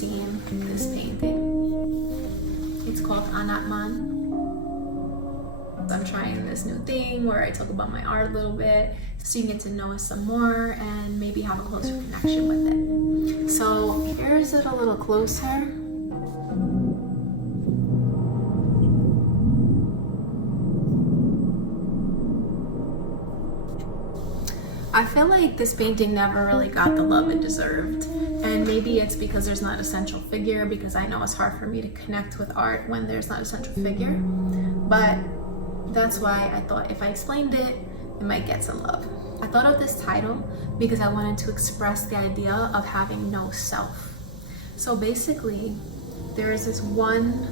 seen this painting. It's called Anatman. I'm trying this new thing where I talk about my art a little bit so you can get to know us some more and maybe have a closer connection with it. So here's it a little closer. I feel like this painting never really got the love it deserved, and maybe it's because there's not a central figure, because I know it's hard for me to connect with art when there's not a central figure, but that's why I thought if I explained it, it might get some love. I thought of this title because I wanted to express the idea of having no self. So basically, there is this one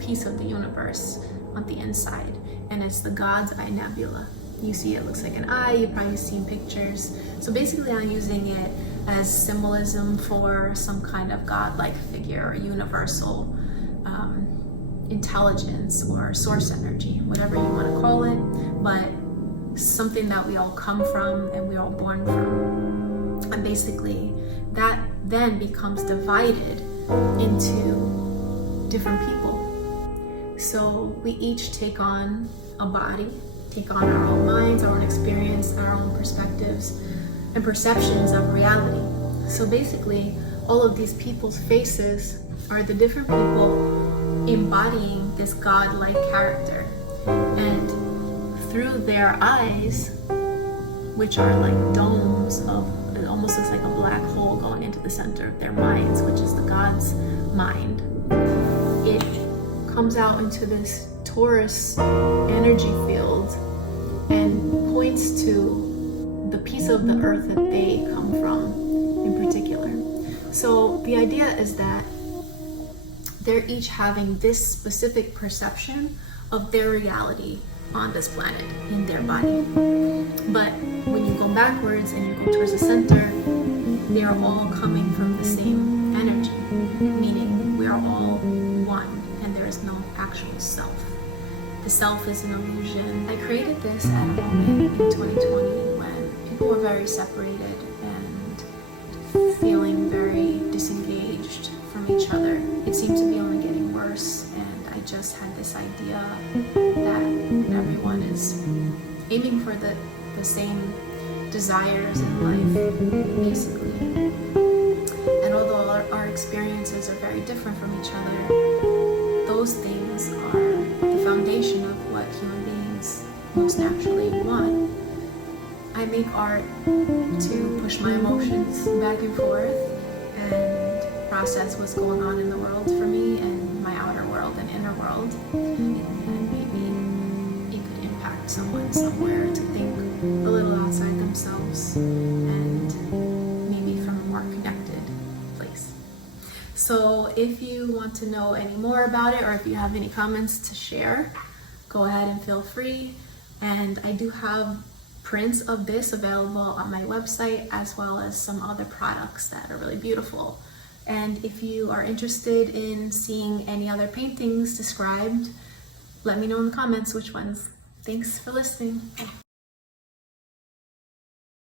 piece of the universe on the inside, and it's the God's Eye Nebula. You see it looks like an eye, you've probably seen pictures. So basically I'm using it as symbolism for some kind of godlike figure or universal intelligence or source energy, whatever you want to call it, but something that we all come from and we're all born from. And basically that then becomes divided into different people. So we each take on a body, take on our own minds, our own experience, our own perspectives and perceptions of reality. So basically, all of these people's faces are the different people embodying this godlike character. And through their eyes, which are like domes of, it almost looks like a black hole going into the center of their minds, which is the God's mind, it comes out into this Taurus energy field and points to the piece of the earth that they come from in particular. So the idea is that they're each having this specific perception of their reality on this planet in their body. But when you go backwards and you go towards the center, they are all coming from the same energy, meaning we are all one and there is no actual self. The self is an illusion. I created this at a moment in 2020 when people were very separated and feeling very disengaged from each other. It seemed to be only getting worse, and I just had this idea that everyone is aiming for the same desires in life, basically. And although our experiences are very different from each other, those things are the foundation of what human beings most naturally want. I make art to push my emotions back and forth and process what's going on in the world for me and my outer world and inner world. And maybe it could impact someone somewhere to think a little outside themselves and maybe from a more connected place. So if you want to know any more about it, or if you have any comments to share, go ahead and feel free. And I do have prints of this available on my website, as well as some other products that are really beautiful. And if you are interested in seeing any other paintings described, let me know in the comments which ones. Thanks for listening. Bye.